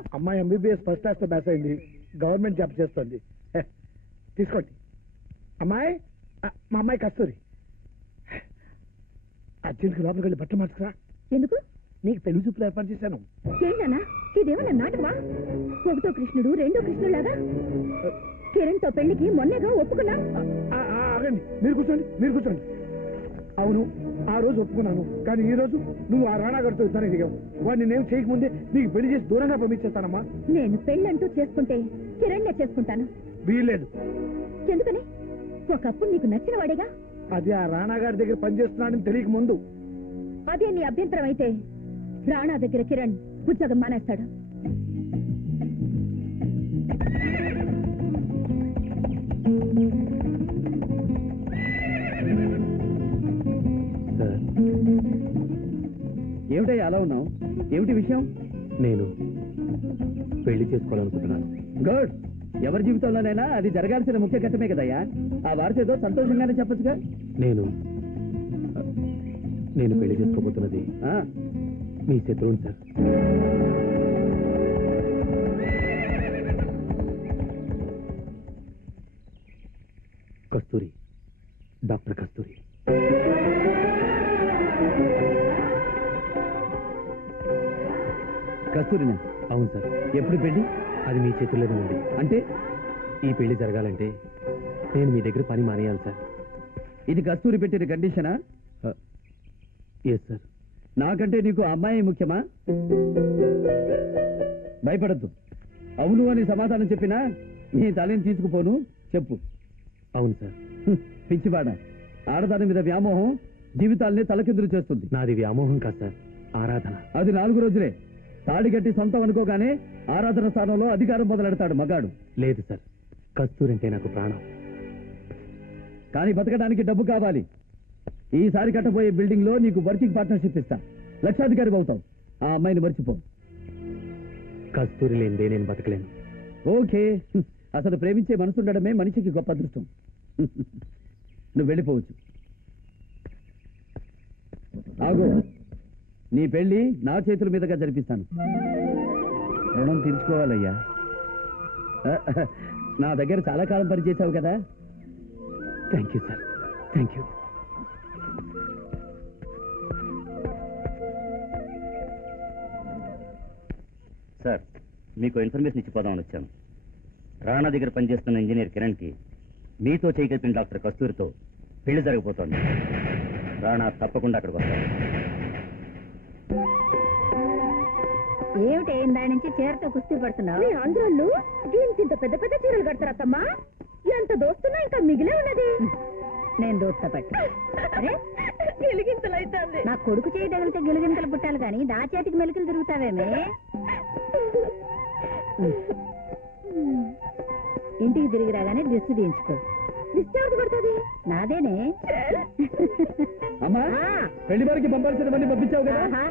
అమ్మాయి MBBS first class pass అయింది, government job చేస్తుంది. తీసుకోండి అమ్మాయి. మా అమ్మాయి కస్తూరి. అర్జెంట్కి లోపలికి వెళ్ళి బట్టలు మార్చుకురా. ఎందుకు? నీకు పెళ్లి చూపులు ఏర్పాటు చేశాను. ఏంటన్నా ఇదేమన్నా నాటకమా? ఒకటో కృష్ణుడు రెండో కృష్ణుడులాగా. కిరణ్ తో పెళ్లికి మొన్నగా ఒప్పుకున్నా. ఆగండి, మీరు కూర్చోండి, మీరు కూర్చోండి. అవును, ఆ రోజు ఒప్పుకున్నాను, కానీ ఈ రోజు నువ్వు ఆ రాణాగారితో యుద్ధానికి దిగావు. వాడిని నేను చేయకముందే నీకు పెళ్లి చేసి దూరంగా పంపించేస్తానమ్మా. నేను పెళ్ళంటూ చేసుకుంటే కిరణ్ చేసుకుంటాను. వీల్లేదు. ఎందుకని? ఒకప్పుడు నీకు నచ్చిన వాడేగా. అది ఆ రాణాగారి దగ్గర పనిచేస్తున్నాడని తెలియక ముందు. అదే నీ అభ్యంతరం అయితే రాణా దగ్గర కిరణ్ ఉద్యోగం మానేస్తాడు. ఏమిటయ్యా అలా ఉన్నావు? ఏమిటి విషయం? నేను పెళ్లి చేసుకోవాలనుకుంటున్నాను. గుడ్. ఎవరి జీవితంలోనైనా అది జరగాల్సిన ముఖ్య ఘట్టమే కదయ్యా. ఆ వార్త ఏదో సంతోషంగానే చెప్పచ్చుగా. నేను పెళ్లి చేసుకోబోతున్నది మీ శత్రువుని సార్. కస్తూరి, డాక్టర్ కస్తూరి. కస్తూరినా? అవును సార్. ఎప్పుడు పెళ్లి? అది మీ చేతుల్లోనే ఉంది. అంటే ఈ పెళ్లి జరగాలంటే నేను మీ దగ్గర పని మానేయాలి సార్. ఇది కస్తూరి పెట్టిన కండిషనా? Yes sir. నాకంటే నీకు ఆ అమ్మాయి ముఖ్యమా? భయపడద్దు. అవును అని సమాధానం చెప్పినా నీ తలని తీసుకుపోను. చెప్పు. అవును సార్. పిచ్చివాడ, ఆడదాని మీద వ్యామోహం జీవితాల్ని తలకిందులు చేస్తుంది. నాది వ్యామోహం కాదు సార్, ఆరాధన. అది 4 రోజులే. తాడి కట్టి సొంతం అనుకోగానే ఆరాధన స్థానంలో అధికారం మొదలెడతాడు మగాడు. లేదు సార్, కస్తూరి అంటే నాకు ప్రాణం. కానీ బతకడానికి డబ్బు కావాలి. ఈసారి కట్టబోయే బిల్డింగ్ లో నీకు వర్కింగ్ పార్ట్నర్షిప్ ఇస్తా. లక్షాధికారి అవుతావు. ఆ అమ్మాయిని మర్చిపో. కస్తూరి లేనిదే నేను బతకలేను. ఓకే. అసలు ప్రేమించే మనసుండడమే మనిషికి గొప్ప అదృష్టం. నువ్వు వెళ్ళిపోవచ్చు. ఆగు. నీ పెళ్లి నా చేతుల మీదుగా జరిపిస్తాను. రుణం తీర్చుకోవాలయ్యా. నా దగ్గర చాలా కాలం పనిచేశావు కదా. Thank you sir, thank you. Sir, మీకు ఇన్ఫర్మేషన్ ఇచ్చిపోదామని వచ్చాను. రాణా దగ్గర పనిచేస్తున్న ఇంజనీర్ కిరణ్కి మీతో చేయగలిపిన డాక్టర్ కస్తూరితో పెళ్లి జరగబోతోంది. రాణా తప్పకుండా అక్కడికి వస్తాడు. ఏమిటి దాని నుంచి చీరతో కుస్తీ పడుతున్నావు? ఆంధ్రాలు దీనికి ఇంత పెద్ద పెద్ద చీరలు కడతారా తమ్మా? ఎంత దోస్తున్నా ఇంకా మిగిలే ఉన్నది. నేను దోస్తా పట్టు. గిలిగింతలైతుంది. నా కొడుకు చేయి తగిలితే గిలిగింతలు పుట్టాలి కానీ దా చేతికి మెలికలు తిరుగుతావేమే. ఇంటికి తిరిగి రాగానే డ్రెస్ తీయించుకో. డ్రెస్ ఎవరికి పడుతుంది? నాదేనే. అమ్మా, పెళ్లి వారికి పంపాల్సినవన్నీ పంపించావు కదా.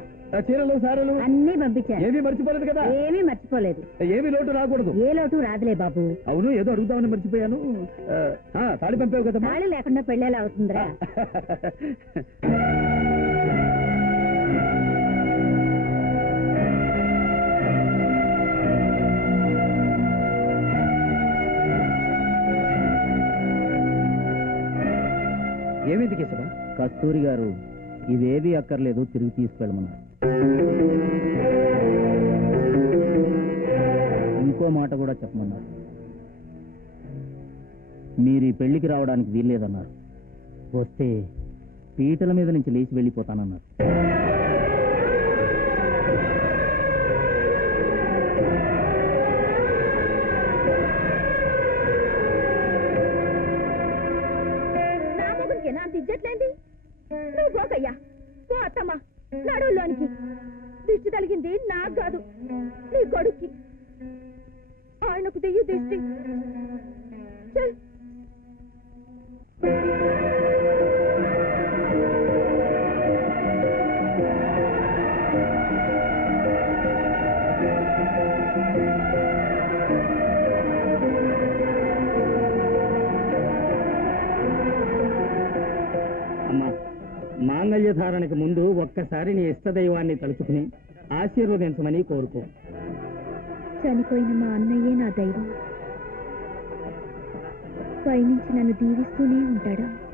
చీరలు సారలు అన్నీ పంపించాను. ఏమీ మర్చిపోలేదు కదా? ఏమీ మర్చిపోలేదు. ఏమీ లోటు రాకూడదు. ఏ లోటు రాదులే బాబు. అవును, ఏదో అడుగుతామని మర్చిపోయాను. తాళి పంపావు కదా. తాళి లేకుండా పెళ్ళేలా అవుతుందిరా. ఏమిటి కేశవ? కస్తూరి గారు ఇవేవీ అక్కర్లేదు, తిరిగి తీసుకెళ్ళమన్నారు. ఇంకో మాట కూడా చెప్పమన్నారు. మీరు ఈ పెళ్లికి రావడానికి వీల్లేదన్నారు. వస్తే పీటల మీద నుంచి లేచి వెళ్ళిపోతానన్నారు. ఇజ్జట్లేంది? నువ్వు పోకయ్యా, పో అత్తమ్మా. నడువులోనికి దిష్టి తగిలింది నాకు కాదు, నీ కొడుక్కి. ఆయనకు దియ్యి దిష్టి. మాంగళ్య ధారణకు ముందు ఒక్కసారి నీ ఇష్టదైవాన్ని తలుచుకుని ఆశీర్వదించమని కోరుకో. చనిపోయిన మా అన్నయ్యే నా దైవం. పైనుంచి నన్ను దీవిస్తూనే ఉంటాడు.